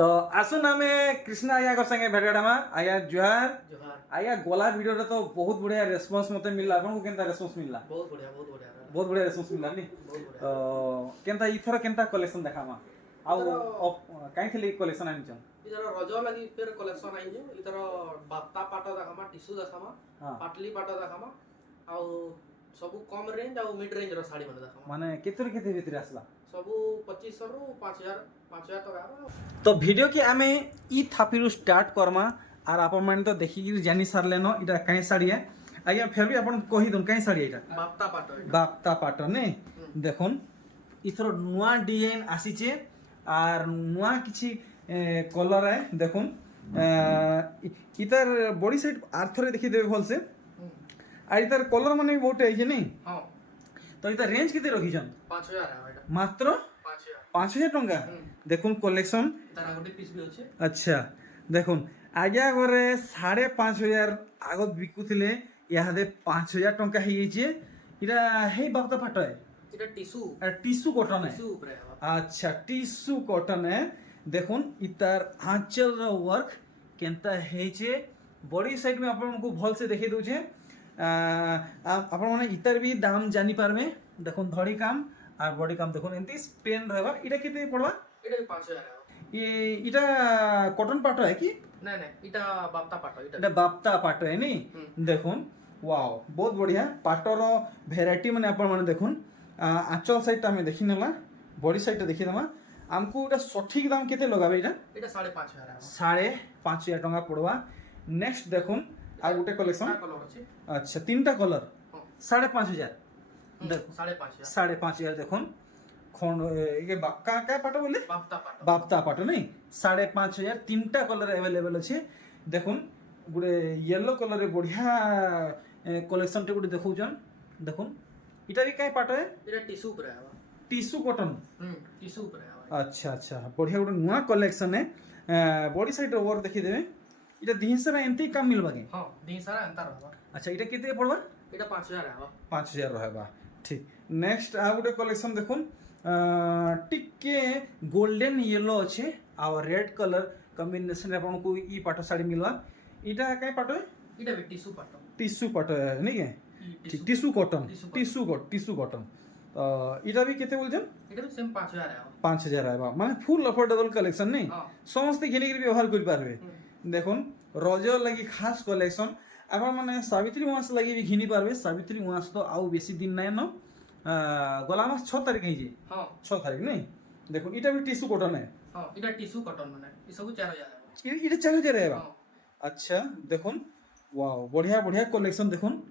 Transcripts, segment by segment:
तो आसुन आमे कृष्णा आज्ञा संगे भेटाड़ामा आज्ञा जुहार आज्ञा गला वीडियो रे तो बहुत बढ़िया रेस्पॉन्स मते मिलला आपन को केनता रेस्पॉन्स मिलला बहुत बढ़िया रेस्पॉन्स मिलला नी केनता इथर केनता कलेक्शन देखामा आउ काई थली कलेक्शन आनि छ इधर रजो लगी फिर कलेक्शन आई जे इधर बाप्ता पाटो देखामा टिश्यू देखामा पाटली पाटो देखामा आउ सब कम रेंज आउ मिड रेंज रो साड़ी माने देखामा माने केते भीतर आसला सब 2500 रु 5000 टका तो वीडियो के आमे ई थापिरु स्टार्ट करमा आर आपन माने तो देखि कि जानि सारले न इटा काई साड़ी है आज्ञा फिर भी आपन कहि दन काई साड़ी एटा बाप्ता पाटो ने देखुन इथरो नुआ डिजाइन आसी छे आर नुआ किछि कलर है देखुन इतर बॉडी साइड आर्थरे देखि देबे भल से आ इतर कलर माने भी बहुत है जे नहीं हां तो इतर रेंज किते रखि जन 5000 है एटा मात्र 5000 टंका देखुन कलेक्शन तारा गोटे पीस भी अछि अच्छा देखुन आज्ञा घरे 5500 आगत बिकुथिले यादे 5000 टंका हे जे इरा हे बाप्ता फाटो है इटा टिश्यू कॉटन है टिश्यू ऊपर है अच्छा टिश्यू कॉटन है देखुन इतार आंचल रो वर्क केनता हे जे बॉडी साइड में आपन को भल से देखि दउ छे आपन माने इतार भी दाम जानि पारबे देखुन धड़ी काम और बॉडी काम देखुन एंती पेन रहबा इटा केते पड़वा इटा 5000 है ये इटा कॉटन पाटो है कि नहीं इटा बाप्ता पाटो इटा बाप्ता पाटो है नी देखुन वाओ बहुत बढ़िया पाटोर भेराइटी माने आपन माने देखुन आंचल साइड ता में देखि नेला बॉडी साइड देखि दमा हमको इटा सठिक दाम केते लगाबे इटा 5500 है 5500 टका पड़वा नेक्स्ट देखुन आ गुटे कलेक्शन कलर अछि अच्छा तीनटा कलर 5500 5500 देखुन खंड ये का पाटो बोले बाप्ता पाटो नहीं 5500 तीनटा कलर अवेलेबल अछि देखुन गुटे येलो कलर रे बढ़िया कलेक्शन टे गुटे देखौजन देखुन इटा भी काई पाटो है इटा टिश्यू ऊपर है टिश्यू कॉटन टिश्यू ऊपर है अच्छा अच्छा बढ़िया गुटे नुआ कलेक्शन है बॉडी साइड ओवर देखि देबे इटा दिनसरा एंती काम मिलबा के हां दिनसरा अंतर रहबा अच्छा इटा केते पड़बा इटा 5000 रहबा 5000 रहबा ठीक नेक्स्ट आ गुटे कलेक्शन देखुन टिके गोल्डन येलो अच्छे आ रेड कलर कॉम्बिनेशन अपन को ई पाटो साड़ी मिलवा इटा काय पाटो है इटा भी टिश्यू पाटो है नहीं के टिश्यू कॉटन इटा भी केते बोलजन इटा भी सेम 5000 है 5000 आबा माने फुल अफोर्डेबल कलेक्शन नहीं समस्त घिनी के व्यवहार कर पारबे देखुन रजो लगी खास कलेक्शन अपन माने सावित्री मास लगी भी घिनी पारबे सावित्री मास तो आउ बेसी दिन नै न गला मास 6 तारिख है जी हां 6 तारिख नहीं देखो इटा भी टिश्यू कॉटन है हां इटा टिश्यू कॉटन माने ई सब 4000 है इटा 4000 है अच्छा देखुन वाओ बढ़िया बढ़िया कलेक्शन देखुन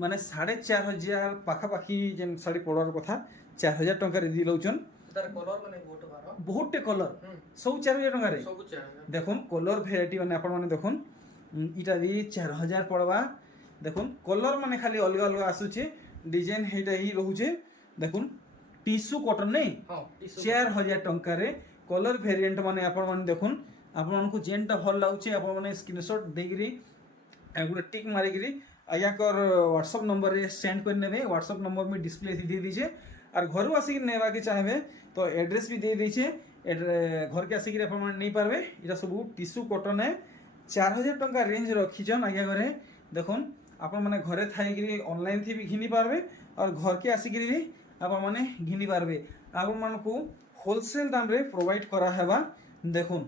माने 4500 पाखा पाखी जेन साड़ी पड़ार कथा 4000 टंका रे दिलौचन तार कलर माने बहुत कलर सब 4000 टंका रे सब 4000 देखुन कलर वेराइटी माने अपन माने देखुन इटा भी 4000 पड़वा देखुन कलर माने खाली अलग अलग आसुचे डिजाइन हेटा ही रहउचे देखुन टिश्यू कॉटन नहीं हां 4000 टंका रे कलर वेरिएंट माने अपन माने देखुन अपन मानकु जेनटा भल लाउचे अपन माने स्क्रीनशॉट देगिरी एगुडे टिक मारिगिरी आया कर व्हाट्सएप नंबर रे सेंड कर नेबे व्हाट्सएप नंबर में डिस्प्ले दे दीजिए और घर आसिक नेबा के चाहबे तो एड्रेस भी दे दीजिए घर के आसिक अपन माने नहीं पारबे इटा सब टिश्यू कॉटन है 4000 टंका रेंज रखिजन आज्ञा घरे देखुन अपन माने घरे थाइगिरी ऑनलाइन थी भी घिनी पारबे और घर के आसिगिरी भी अपन माने घिनी पारबे अपन मानकु होलसेल दाम रे प्रोवाइड करा हेबा देखुन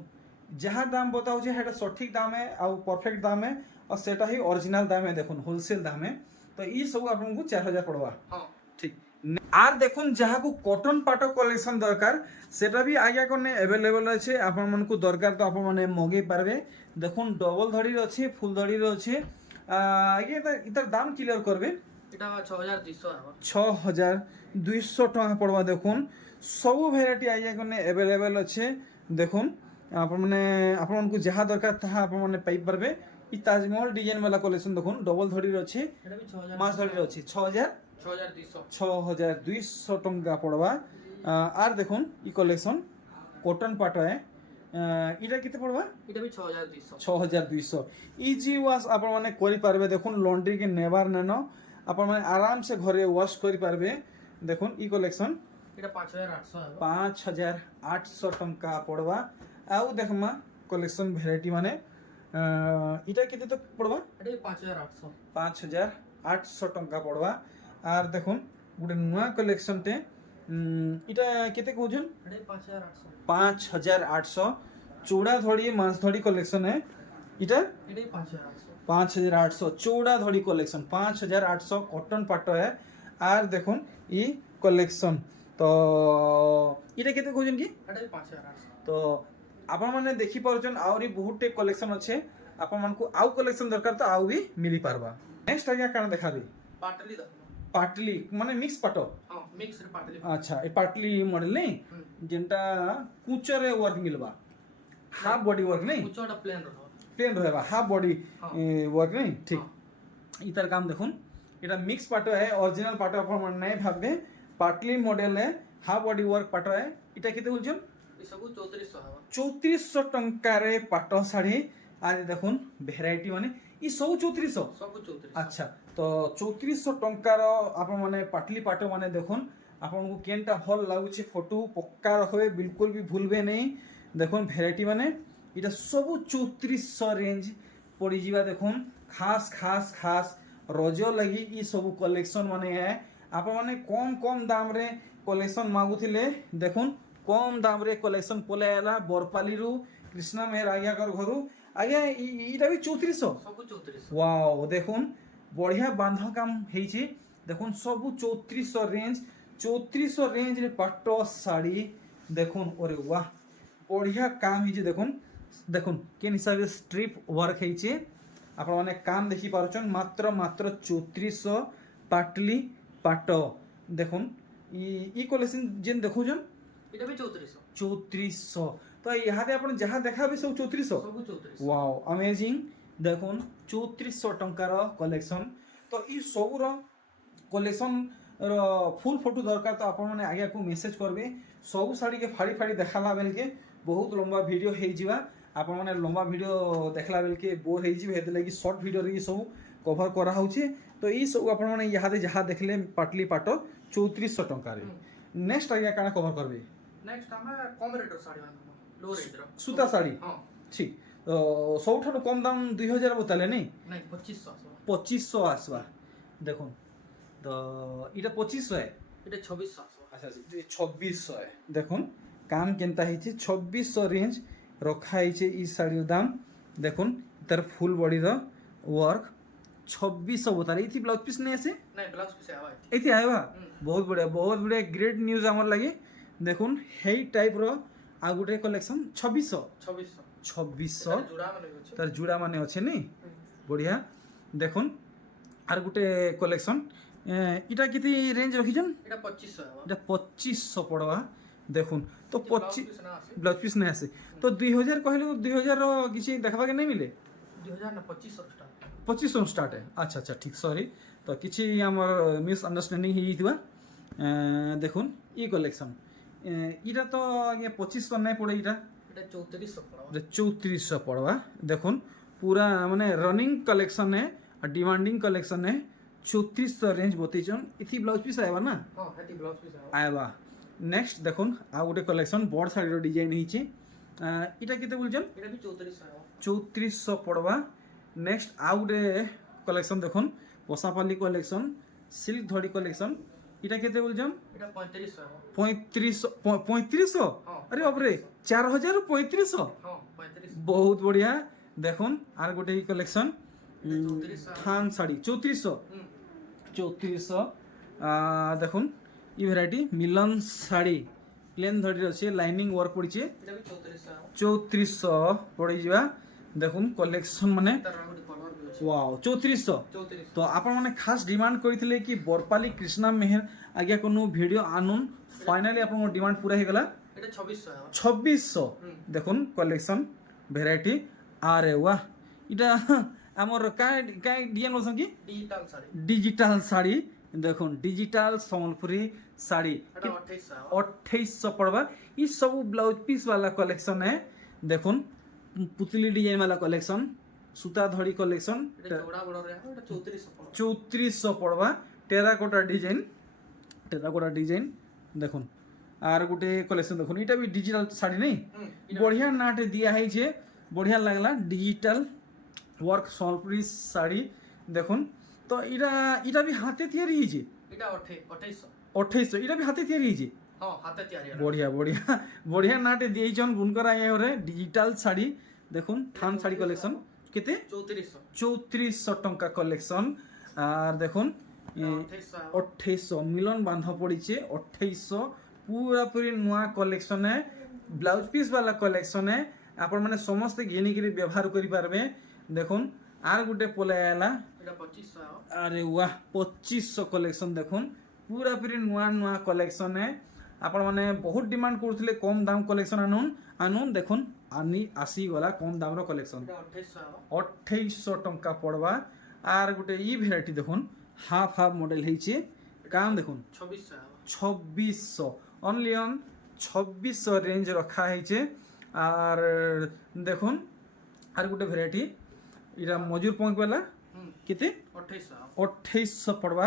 जहाँ दाम बताऊ जे हेटा सठिक दाम है और परफेक्ट दाम है और सेटा ही ओरिजिनल दाम है देखुन होलसेल दाम है तो ई सब आपन को 4000 पड़वा हां ठीक आर देखुन जहाँ को कॉटन पाटो कलेक्शन दरकार सेटा भी आज्ञा कोने अवेलेबल अछि आपन मन को दरकार तो आपन माने मगे पारबे देखुन डबल धड़ी अछि फुल धड़ी अछि आगे इतर दाम क्लियर करबे इटा 6200 है 6200 टका पड़वा देखुन सब वेराइटी आज्ञा कोने अवेलेबल अछि देखुन आपन को जहाँ दरकार तहा आपन माने पाई पारबे ई ताजमहल डिजाइन वाला कलेक्शन देखुन डबल धड़ी अछि एटा भी 6000 मास धड़ी अछि 6200 टंका पड़वा आर देखुन ई कलेक्शन कॉटन पाटो है इटा किते पड़वा इटा भी 6200 इजी वॉश आपन माने करि पारबे देखुन लॉन्ड्री के नेबार नेनो आपन माने आराम से घरे वॉश करि पारबे देखुन ई कलेक्शन এটা 5800 হবে 5800 ଟଙ୍କା ପଡ଼ବା। ଆଉ ଦେଖମା କଲେକ୍ସନ ଭେରାଇଟି ମାନେ ଇଟା କେତେ ତ ପଡ଼ବା এটা 5800 5800 ଟଙ୍କା ପଡ଼ବା। আর দেখুন ଗୋଟେ ନୂଆ କଲେକ୍ସନଟେ ଇଟା କେତେ କହୁଛନ୍ এটা 5800 5800 ଚଉଡ଼ା ଧଡ଼ି ମାছ ଧଡ଼ି କଲେକ୍ସନ है ଇଟା এটা 5800 5800 चौड़ा धड़ी कलेक्शन 5800 कॉटन पाट है। आर देखुन ई कलेक्शन तो इटा केते कहजन की এটা 5800 तो आपण माने देखि परछन आउरी बहुत टे कलेक्शन अच्छे आपण मान को आउ कलेक्शन दरकार तो आउ भी मिली पारबा। नेक्स्ट आज्ञा काना देखाबी पाटली देखो पाटली माने मिक्स पाटो। हां मिक्स रे पाटली अच्छा ए पाटली मॉडल नहीं जेंटा कुचरे वर्क मिलबा हाफ बॉडी वर्क नहीं कुचोटा प्लेन रहो प्लेन रहेगा हाफ बॉडी हाँ। वर्क नहीं ठीक इतर काम देखुन এটা মিক্স পাটো है ओरिजिनल पाटो अपन मन नहीं भाबे पाटली मॉडल है हाफ बॉडी वर्क पाटो है इटा केते बोलछन এই সব 3400 হবে 3400 टंका रे पाटो साड़ी आज देखुन भेराइटी माने ई सब 3400 সব 3400 अच्छा तो 3400 टंकार आपण माने पाटली पाटो माने देखुन आपन को केनटा भल लागुचे फोटो पक्का रखबे बिल्कुल भी भूलबे नहीं। देखुन भेराइटी माने इटा सब 3400 रेंज पड़ी जीवा। देखुन खास खास खास रजो लगी ई सब कलेक्शन माने है आप माने कम कम दाम रे कलेक्शन मागुथिले देखुन कम दाम रे कलेक्शन पले आला बरपाली रु कृष्णा मेहर आज्ञा कर घरु आज्ञा इटा भी 3400 सब 3400 वाओ देखुन बढ़िया बांध काम हेछि। देखुन सब 3400 रेंज 3400 रेंज रे पाटो साड़ी देखुन ओरे वाह बढ़िया काम हेछि। देखुन देखुन केन हिसाब से स्ट्रिप वर्क हेछि आपण माने काम देखि पारुछन मात्र मात्र 3400 पाटली पाटो। देखुन ई कलेक्शन जेन देखुछन এটা भी 3400 3400 तो यहाँ आपण जहाँ देखाबे सब 3400 सब 3400 वाओ अमेजिंग। देखुन 3400 टंकार कलेक्शन तो ई सबुर कलेक्शन फुल फोटो दरकार तो आपण माने आगे को मेसेज करबे सब साड़ी के फाड़ी फाड़ी देखाला बेल के बहुत लंबा वीडियो हे जिवा आपण माने लंबा वीडियो देखला बेल के बोर हे जिवे हेते लगी शॉर्ट वीडियो रे सब कवर करा होचे। तो ई सब आपण माने यहाँ दे जहाँ देखले पाटली पाटो 3400 टंका रे। नेक्स्ट आगे काना कवर करबे नेक्स्ट हम कम रेट रो साड़ी मान लो रेंज रो सूता साड़ी हां ठीक तो सबठानु कम दाम 2000 बताले नहीं नहीं 2500 आसो 2500 आसवा। देखो तो इटा 2500 है এটা 2600 आसो अच्छा 2600 है। देखो काम केनता हिची 2600 रेंज रखा हिचे ई साड़ी दाम। देखो तार फुल बॉडी रो वर्क 2600 बताले इथि ब्लाउज पीस नहीं आसे नहीं ब्लाउज पीस आवा इथि आइबा बहुत बढ़िया ग्रेट न्यूज हमर लागि। देखुन हेई टाइप रो आ गुटे कलेक्शन 2600 2600 जुड़ा माने होचे तार जुड़ा माने अच्छे नहीं बढ़िया। देखुन आर गुटे कलेक्शन इटा किति रेंज रखिजन এটা 2500 आवा इटा 2500 पड़वा। देखुन तो ब्लाउज 25 पीस ना आसे ब्लाउज पीस नहीं आसे तो 2000 कहले 2000 रो किछि देखबा के नहीं मिले 2000 ना 2500 स्टार्ट 2500 स्टार्ट है। अच्छा अच्छा ठीक सॉरी तो किछि हमर मिस अंडरस्टैंडिंग ही थिबा। देखुन ई कलेक्शन इटा तो आगे 2500 नहीं पड़े इटा এটা 3400 पड़वा 3400 पड़वा। देखुन पूरा माने रनिंग कलेक्शन है डिमांडिंग कलेक्शन है 3400 रेंज बतैछन इथि ब्लाउज पीस आएबा ना हां हेटी ब्लाउज पीस आवा आएबा। नेक्स्ट देखुन आ गोटे कलेक्शन बड़ साड़ी रो डिजाइन हिचे इटा केते बोलछन এটা भी 3400 आवा 3400 पड़वा। नेक्स्ट आ गोटे कलेक्शन देखुन पोसापाली कलेक्शन सिल्क धड़ी कलेक्शन इटा केते बोलछन এটা 3500 आवा 3500 हाँ। अरे अबरे 4000 3500 हां 3500 बहुत बढ़िया। देखुन आर गोटे कलेक्शन 3400 थान साड़ी 3400 देखुन ई वेराइटी मिलन साड़ी प्लेन धड़ी अच्छे लाइनिंग वर्क पड़ी এটা भी 3400 आवा 3400 पड़ी जा। देखुन कलेक्शन माने तार आगुडी कलर भी होचे वाओ 3400 3400 तो आपण माने खास डिमांड करथिले कि बरपाली कृष्णा मेहर आज्ञा कोनो वीडियो आनुन फाइनली आपण डिमांड पूरा हे गला এটা 2600 आवा 2600 देखुन कलेक्शन वेराइटी अरे वाह इटा हमर काय काय डिजाइन बोलसन की डिजिटल साड़ी डिजिटल साड़ी देखुन डिजिटल संबलपुरी साड़ी এটা 2800 आवा 2800 पड़वा। ये सब ब्लाउज पीस वाला कलेक्शन है। देखुन पुतली डिजाइन वाला कलेक्शन सूता धड़ी कलेक्शन এটা जोड़ा बड़ रे এটা 3400 पड़वा 3400 पड़वा। टेराकोटा डिजाइन देखुन আর গোটে কলেকশন দেখুন এটা বি ডিজিটাল শাড়ি নেই এটা বঢ়িয়া নাটে দিয়া হয়েছে বঢ়িয়া লাগলা ডিজিটাল ওয়ার্ক সম্বলপুরি শাড়ি দেখুন তো এটা এটা বি হাতে তৈরি হয়েছে এটা 2800 2800 এটা বি হাতে তৈরি হয়েছে হ্যাঁ হাতে তৈরি হলো বঢ়িয়া বঢ়িয়া বঢ়িয়া নাটে দিয়েছন বুনকর আইরে ডিজিটাল শাড়ি দেখুন থান শাড়ি কলেকশন কেতে 3400 3400 টঙ্কা কলেকশন আর দেখুন 2800 মিলন বান্ধ পড়িছে 2800 পুরাপুরি নূয়া কলেকশনে ব্লাউজ পিস বালা কলেকশনে আপন মানে সমস্ত ঘিনিকিরি ব্যবহার করি পারবে দেখুন আর গোটে পলে আলা এটা 2500 আরে ওয়াহ 2500 কলেকশন দেখুন পুরাপুরি নূয়া নূয়া কলেকশনে আপন মানে বহুত ডিমান্ড করুଥିଲେ কম দাম কলেকশন আনুন দেখুন আনি আসি গলা কম দামর কলেকশন এটা 2800 2800 টঙ্কা পড়বা আর গোটে ই ভ্যারাইটি দেখুন হাফ হাফ মডেল হয়েছে কাম দেখুন 2600 2600 অনলি অন 2600 রেঞ্জ রখা হয়েছে আর দেখুন আর গোটে ভ্যারাইটি এটা মজুর পঙ্ক বেলা কেতে 2800 2800 পড়বা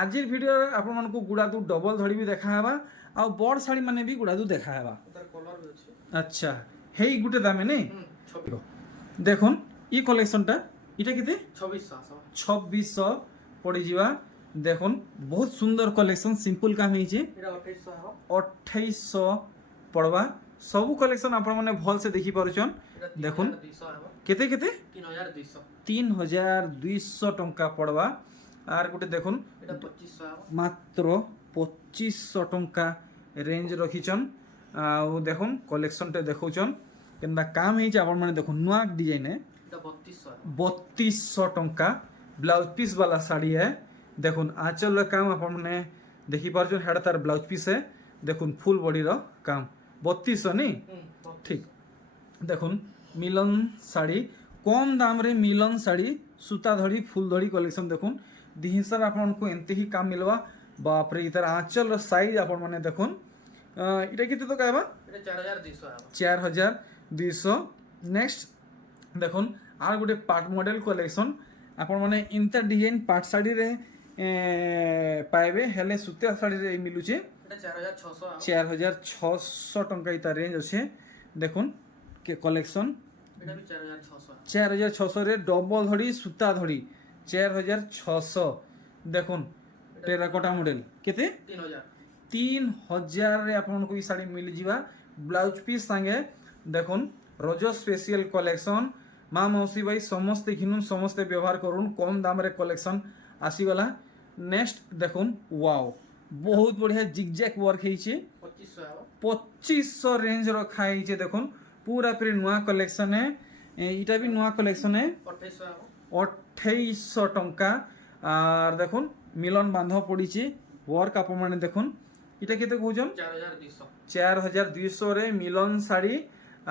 আজির ভিডিও আপনার গুড়াদু ডবল ধরি বি দেখা হবা আর বড় শাড়ি মানে বি গুড়াদু দেখা হবা তার কলর ବି ଅଛି আচ্ছা হেই গুটে দামে নেই 2600 দেখুন ই কলেকশনটা এটা কেতে 2600 2600 পড়িଯିବା দেখুন বহুত সুন্দর কলেকশন সিম্পল কাম হয়েছে এটা 2800 2800 পড়বা সবু কলেকশন আপনার মানে ভাল সে দেখি পারুছন এটা দেখুন 3200 ହେବ কেতে কেতে 3200 3200 টঙ্কা পড়বা আর গোটে দেখুন এটা 2500 ହେବ মাত্র 2500 টঙ্কা রেঞ্জ রখিছন আউ দেখুন কলেকশনটা দেখুছন কেনটা কাম হয়েছে আপনার মানে দেখুন নূয়া ডিজাইনে এটা 3200 ହେବ 3200 টঙ্কা ব্লাউজ পিস বালা শাড়ি है দেখুন আঁচল কাম আপন মানে দেখি পারছেন হেডা তার ব্লাউজ পিস है দেখুন ফুল বডির কাম 3200 নেই ঠিক দেখুন মিলন শাড়ি কম দামরে মিলন শাড়ি সুতা ধরি ফুল ধরি কলেকশন দেখুন দিহিসার আপনার এমতি হি কাম মিলবা বাপরে ইতার আঁচল সাইজ আপন মানে দেখুন এটা কেতে তো কাইবা এটা 4200 ହେବ 4200 নেক্সট দেখুন আর গোটে পাট মডেল কলেকশন আপন মানে ইনতা ডিজাইন পাট শাড়িরে পাইবে হেলে সুতিয়া শাড়িরে মিলুছে এটা 4600 ହେବ 4600 টঙ্কা ইতা রেঞ্জ আছে দেখুন কে কলেকশন এটা ବି 4600 4600 রে ডবল ধড়ি সুতা ধড়ি 4600 দেখুন টেরাকোটা মডেল কেতে 3000 3000 রে আপনার ই শাড়ি মিলি যা ব্লাউজ পিস সাঙ্গে দেখুন রজ স্পেশাল কলেকশন মা মৌসি ভাই সমস্তে ঘিনুন সমস্তে ব্যবহার করুন কম দামরে কলেকশন আসিগলা নেক্সট দেখুন ওয়াও বহুত বঢ়িয়া জিগজ্যাক ওয়ার্ক হয়েছে 2500 ହେବ 2500 রেঞ্জ রখা হয়েছে দেখুন পুরা পুরি নূয়া কলেকশনে এটা বি নূয়া কলেকশনে 2800 ହେବ 2800 টঙ্কা আর দেখুন মিলন বান্ধ পড়িছে ওয়ার্ক আপন মানে দেখুন এটা কেতে কହୁছন 4200 4200 রে মিলন শাড়ি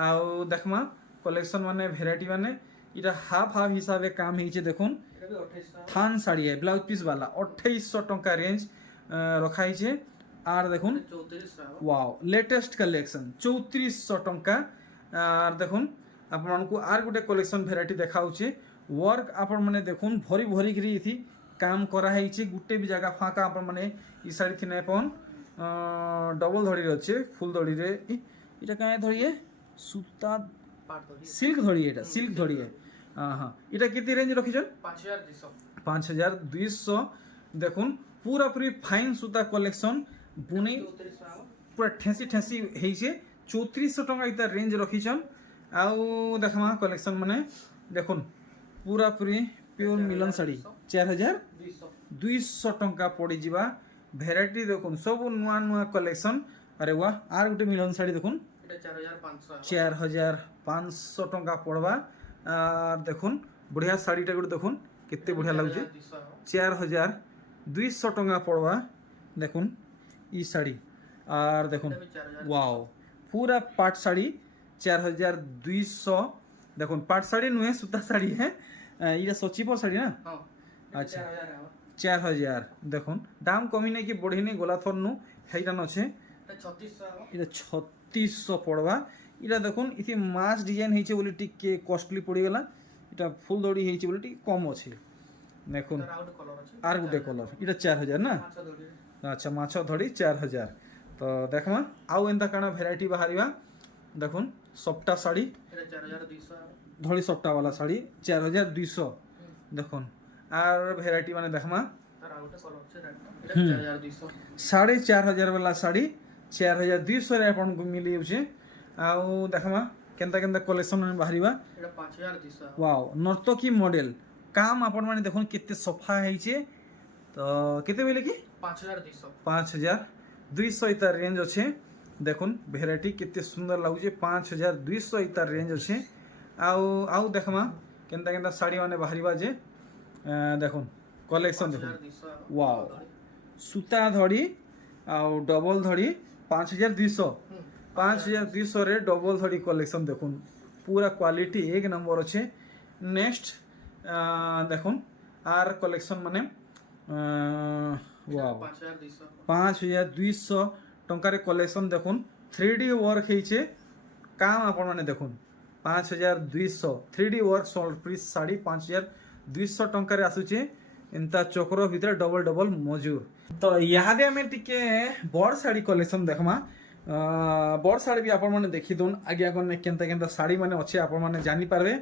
আউ দেখমা কলেকশন মানে ভ্যারাইটি মানে এটা হাফ হাফ হিসাবে কাম হয়েছে দেখুন এটা ବି 2800 থান শাড়ি ব্লাউজ পিস বালা 2800 টঙ্কা রেঞ্জ রখা হয়েছে আর দেখুন 3400 ହେବ ওয়াও লেটেস্ট কালেকশন 3400 টঙ্কা আর দেখুন আপনার আর গোটে কলেকশন ভ্যারাইটি দেখা হচ্ছে ওয়ার্ক আপন মানে দেখুন ভরি ভরি করে ইথি কাম করা হয়েছে গোটে বি জায়গা ফাঁকা আপন মানে ই শাড়ি থি নাই পাউন ডবল ধড়ি আছে ফুল ধড়িরে এটা কায় ধরিয়ে সুতা পাট ধরি সিল্ক ধরিয়ে এটা সিল্ক ধরিয়ে হ্যাঁ এটা কেতে রেঞ্জ রখিছেন 5200 5200 দেখুন পুরা পুরি ফাইন সুতা কলেকশন বুনেই 3400 ହେବ পুরা ঠেসি ঠেসি হয়েছে 3400 টঙ্কা ইতার রেঞ্জ রখিছন আউ দেখমা কলেকশন মানে দেখুন পুরা পুরি পিওর মিলন শাড়ি 4200 টঙ্কা পড়িযা ভ্যারাইটি দেখুন সবু নূয়া নূয়া কলেকশন আরে ওয়াহ আর গোটে মিলন শাড়ি দেখুন এটা 4500 ହେବ 4500 টঙ্কা পড়বা আর দেখুন বঢ়িয়া শাড়িটা গোটে দেখুন কেতে বঢ়িয়া লাগুছে 4200 ହେବ 4200 টঙ্কা পড়বা দেখুন ই শাড়ি আর দেখুন এটা ବି 4000 ওয়াও পুরা পাট শাড়ি 4200 দেখুন পাট শাড়ি নুহে সুতা শাড়ি হ্যাঁ এটা সচিপর শাড়ি না ହଁ আচ্ছা 4000 ହେବ 4000 দেখুন দাম কমি নাই কি বঢ়ি নাই গোলা থর নু সেইটান আছে এটা 3600 ହେବ এটা 3600 পড়বা এটা দেখুন ইতি মাছ ডিজাইন হয়েছে বলে টিকে কস্টলি পড়িগলা এটা ফুল দড়ি হয়েছে বলে টিকে কম আছে দেখুন ତାର ଆଉ ଗୋଟେ କଲର ଅଛି আর গোটে কলর এটা 4000 না ମାଛ ଧଡ଼ି আচ্ছা মাছ ধরি 4000 तो देखमा आउ एंता काना भेराइटी बाहरिबा देखुन सप्टा साड़ी এটা 4200 धड़ी सप्टा वाला साड़ी 4200 देखुन आर भेराइटी माने देखमा তার আউটটা কলর আছে এটা 4200 4,500 वाला साड़ी 4,200 रे आपन को मिली होचे आउ देखमा केनता केनता कलेक्शन में बाहरिबा এটা 5200 वाओ नर्तकी मॉडल काम अपन माने देखुन केते सफा हेचे तो केते बेले की 5200 5200 इतार रेंज अच्छे देखुन भेराइटी केते सुंदर लागुचे 5200 इतार रेंज अच्छे आउ आउ देखमा केनता केनता साड़ी माने बाहरिबा जे देखुन कलेक्शन देखुन 5200 वाओ सूता धड़ी आउ डबल धड़ी 5200 5200 रे डबल धड़ी कलेक्शन देखुन पूरा क्वालिटी एक नंबर अच्छे नेक्स्ट देखुन आर कलेक्शन माने वाओ 5200 5200 टंकार कलेक्शन देखुन 3D वर्क हेचे काम आपण माने देखुन 5200 3D work sold piece sari 5200 टंकार आसुचे एंता चक्र भीतर डबल डबल मजूर तो यादे हमें टिके बड़ साड़ी कलेक्शन देखमा बड़ साड़ी भी आपण माने देखि दोन आगे आगे केनता केनता साड़ी माने अच्छे आपण माने जानि पारबे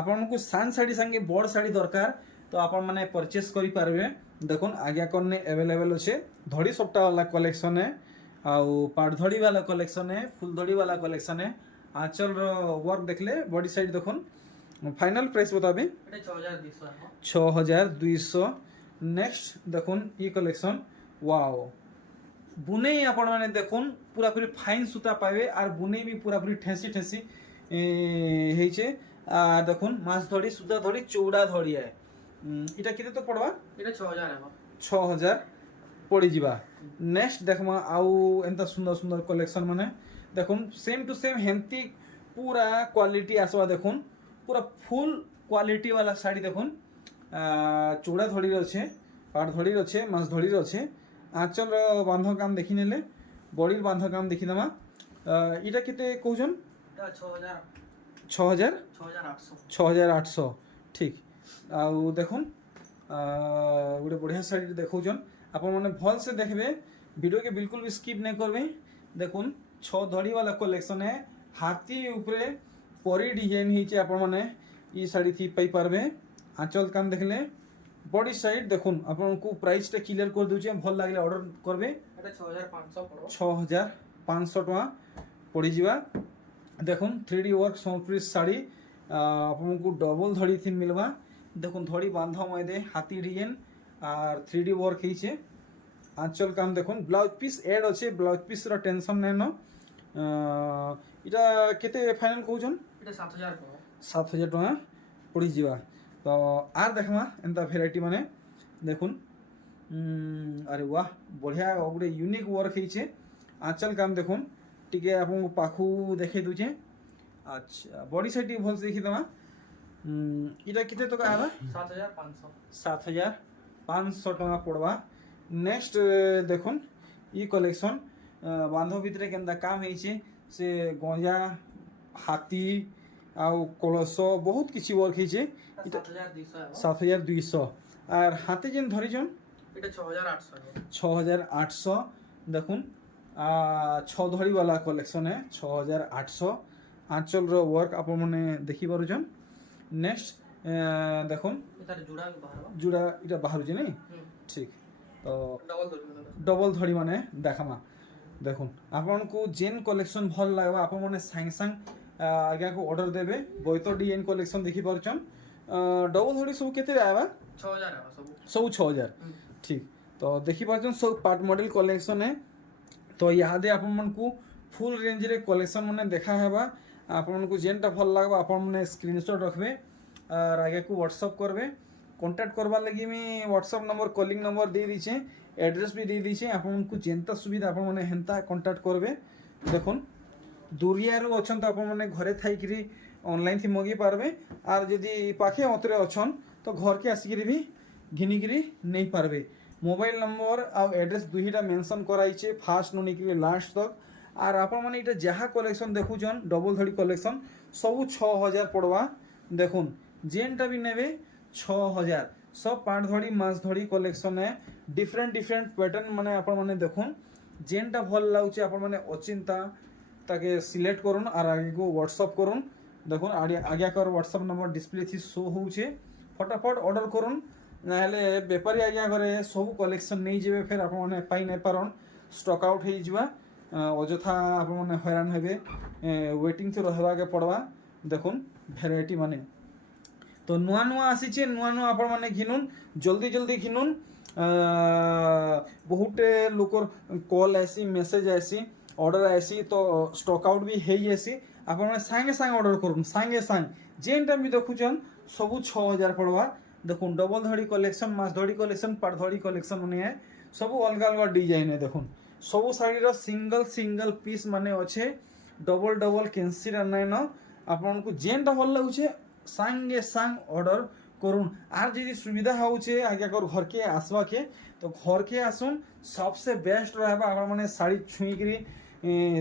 आपण को सान साड़ी संगे बड़ साड़ी दरकार तो आपण माने परचेस करि पारबे देखुन आगे आगे अवेलेबल अच्छे धड़ी सप्टा वाला कलेक्शन है आउ पाट धड़ी वाला कलेक्शन है फुल धड़ी वाला कलेक्शन है आंचल रो वर्क देखले बॉडी साइड देखुन फाइनल प्राइस बताबे এটা 6200 6200 नेक्स्ट देखुन ये कलेक्शन वाओ बुने आपण माने देखुन पूरा पूरी फाइन सूता पावे और बुने भी पूरा पूरी ठेसी ठेसी हेचे देखुन मास धड़ी सूता धड़ी चौड़ा धड़ी है इटा केते तो पड़वा এটা 6000 है 6000 पड़ी जीवा नेक्स्ट देखमा आउ एंता सुंदर सुंदर कलेक्शन माने देखुन सेम टू सेम हेंती पूरा क्वालिटी आसवा देखुन पूरा फुल क्वालिटी वाला साड़ी देखुन चूड़ा धड़ी अच्छे पाट धड़ी अच्छे मास धड़ी अच्छे आंचल बांध काम देखी नेले बॉडी बांध काम देखी दमा इटा केते कहउछन এটা 6000 6000 6800 6800 ठीक आउ देखुन गोटे बढ़िया साड़ी देखौछन आपण माने भल से देखबे वीडियो के बिल्कुल भी स्किप नहीं करबे देखुन 6 धड़ी वाला कलेक्शन है हाथी ऊपरे परी डिजाइन हिचे आपण माने ई साड़ी थी पाई पारबे आंचल काम देखले बॉडी साइड देखुन आपण को प्राइस टा क्लियर कर दोचे भल लागले ऑर्डर करबे এটা 6500 পড়ো 6500 टका पड़ी जीवा देखुन 3D वर्क सोनप्रीत साड़ी आपण को डबल धड़ी थी मिलवा देखुन धड़ी बांधा मयदे हाथी डिजाइन और 3D वर्क हिचे आंचल काम देखुन ब्लाउज पीस ऐड अच्छे ब्लाउज पीस रा टेंशन नै न इटा केते फाइनल कहउछन এটা 7000 পড়ো 7000 टका पड़ी जीवा तो आर देखमा एंता भेराइटी माने देखुन अरे वाह बढ़िया गोटे यूनिक वर्क हिचे आंचल काम देखुन टिके आपन पाखु देखे दुचे अच्छा बॉडी साइड भल से देखि दमा इटा केते तो आबा 7500 7500 टका पड़वा नेक्स्ट देखुन ई कलेक्शन बांधव भितरे केनता काम हिचे से गंजा हाथी आउ कलश बहुत किछि वर्क हिचे 7200 है 7200 और हाथे जेन धरिछन এটা 6800 है 6800 देखुन 6 धड़ी वाला कलेक्शन है 6800 आंचल रो वर्क आप माने देखि पारुछन नेक्स्ट देखुन এটার জোড়া বাহারবা जुड़ा इटा बाहर जे नहीं ठीक तो डबल ধরি डबल धड़ी माने देखामा देखुन आपन को जेन कलेक्शन भल लागबा आप माने सांग सांग आगे को ऑर्डर देबे बोइतो डीएन कलेक्शन देखि पारुछन डबल धड़ी सब केते आबा 6000 है सब 6000 ठीक तो देखि पारुछन सब पार्ट मॉडल कलेक्शन है तो यादे आपन मन को फुल रेंज रे कलेक्शन माने देखा हेबा आपन को जेनटा भल लागबा आपन माने स्क्रीनशॉट रखबे और आगे को व्हाट्सएप करबे कांटेक्ट करबा लगी मी व्हाट्सएप नंबर कॉलिंग नंबर दे दीछे एड्रेस भी दे दीछे आपन को जेनता सुविधा आपन माने हेंता कांटेक्ट करबे देखुन दूरिया रो अछन तो आपन माने घरे थाइकरी ऑनलाइन थी मगी पारबे और जदी पाखे अतरे अछन तो घर के आसिकरी भी घिनिकरी नहीं पारबे मोबाइल नंबर और एड्रेस दुहीटा मेंशन कराइछे फास्ट नु निकली लास्ट तक और आपन माने इटा जहा कलेक्शन देखुछन डबल धड़ी कलेक्शन सब 6000 पड़वा देखुन जेनटा भी नेबे 6000 सब पाट धड़ी मास धड़ी कलेक्शन है डिफरेंट डिफरेंट पैटर्न माने आपन माने देखुन जेनटा भल लाଗୁଛି ଆପଣ ମାନେ ଅଚିନ୍ତା ताके सिलेक्ट करूँ और आगे को व्हाट्सअप करूँ देखो आगे कर व्हाट्सअप नंबर डिस्प्ले थी शो होचे फटाफट ऑर्डर करूँ नाले बेपारी आज्ञा करे सब कलेक्शन नहीं जाए फिर आप पाई नहीं पारन स्टॉक आउट हो जावा अजथा आप हैरान हेबे वेटिंग तो रहा के पड़वा देखुन भेराइटी माने तो नुआ नुआ आसीचे नुआ नुआ आपण माने घिनुन जल्दी जल्दी घिनुन बहुत लोकर कॉल आसी मेसेज आसी ऑर्डर आसी तो स्टॉक आउट भी है जासी आपण माने संगे संगे ऑर्डर करूँ संगे संगे जेनटा भी देखुचन सबू 6000 पड़वा देखुन डबल धड़ी कलेक्शन मास धड़ी कलेक्शन पाट धड़ी कलेक्शन माने है सब अलग अलग डिजाइन है देखुन सब शाड़ी सिंगल सिंगल पीस माने अच्छे डबल डबल कैंसी नाइन आपन को जेनटा भल लगुचे संगे संग ऑर्डर करूँ आर जी सुविधा होचे आगे कर घर के आसवा के तो घर के आसुन सबसे बेस्ट रहबा आप माने साड़ी छुईकरी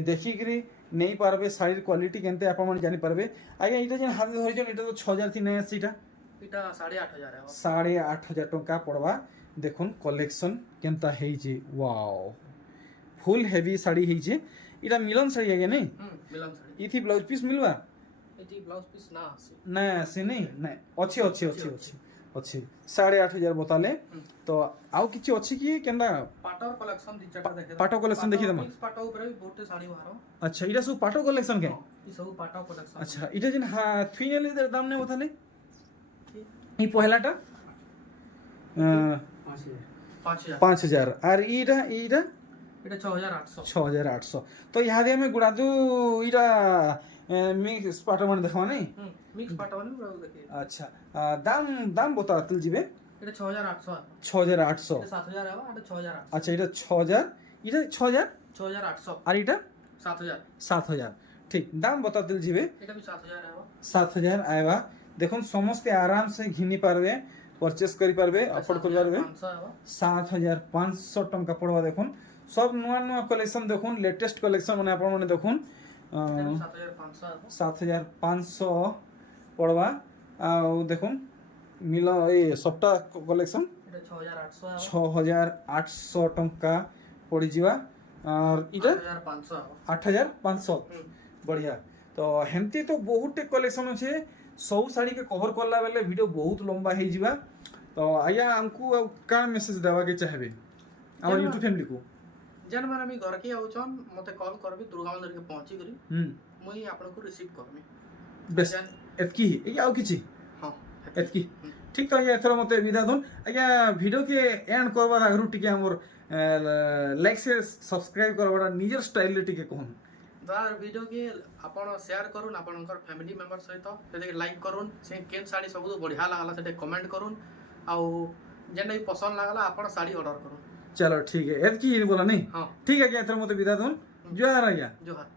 देखिकी नहीं पारबे शाड़ी क्वालिटी केनते आप माने जानि पारबे आगे इटा जेन हाथ धरिजन इटा तो 6000 थी नहीं सीटा इटा 8500 है 8500 टंका पड़वा देखुन कलेक्शन केनता है जे वाओ फुल हेवी साड़ी है जे इटा मिलन साड़ी आगे नहीं मिलन साड़ी इथि ब्लाउज पीस मिलवा इथि ब्लाउज पीस ना आसी ना से नहीं ना अच्छे अच्छे अच्छे अच्छे अच्छे 8500 बताले तो आउ किछि अछि कि केनदा पाटो कलेक्शन दी चटा देखे पाटो कलेक्शन देखि दम पाटो ऊपर भी बहुत साड़ी बाहर अच्छा इटा सब पाटो कलेक्शन के ई सब पाटो कलेक्शन अच्छा इटा जिन हा थुइनेले दर दाम ने बताले ई पहलाटा 5000 5000 और इटा इटा इटा 6800 6800 तो यहाँ दे में गुड़ा दू इटा मिक्स पाटो मन देखवा नहीं मिक्स पाटो ने देखिए अच्छा दाम दाम बता तुल जीबे इटा 6800 6800 इटा 7000 है इटा 6800 अच्छा इटा 6000 इटा 6000 6800 और इटा 7000 7000 ठीक दाम बता दिल जीबे इटा भी 7000 है 7000 आएबा देखो समस्ते आराम से घिनी पारबे परचेस करी पारबे अफोर्ड कर पारबे 7500 टंका पड़वा देखुन सब नुआ नुआ कलेक्शन देखुन लेटेस्ट कलेक्शन माने आपण माने देखुन 7500 पड़वा आ देखुन मिला ए सबटा कलेक्शन इटा 6800 6800 टंका पड़ी जीवा और इटा 8500 बढ़िया तो हेमती तो बहुत कलेक्शन अच्छे सब साड़ी के कवर करला बेले वीडियो बहुत लंबा हो जावा तो आया हमको का मैसेज देवा के चाहबे हमर YouTube फैमिली को जन माने मी घर के आउछन मते कॉल करबी दुर्गा मंदिर के पहुंची करी मुई आपन को रिसीव करमी बस एतकी ए आउ किछि हां एतकी ठीक तो आया एथरो मते विदा दोन आया वीडियो के एंड करबार आगरु टिके हमर लाइक से सब्सक्राइब करबार निजर स्टाइल ले टिके कोन दार वीडियो के आपण शेयर करून आपनकर फैमिली मेंबर सहित सेते लाइक करून से केन साड़ी सब बढ़िया लागला सेते कमेंट करून आउ जेन भी पसंद लागला आपण साड़ी ऑर्डर करून चलो ठीक है एतकी बोला नहीं हां ठीक है क्या एथरो मते विदा दोन जोहार आया जोहार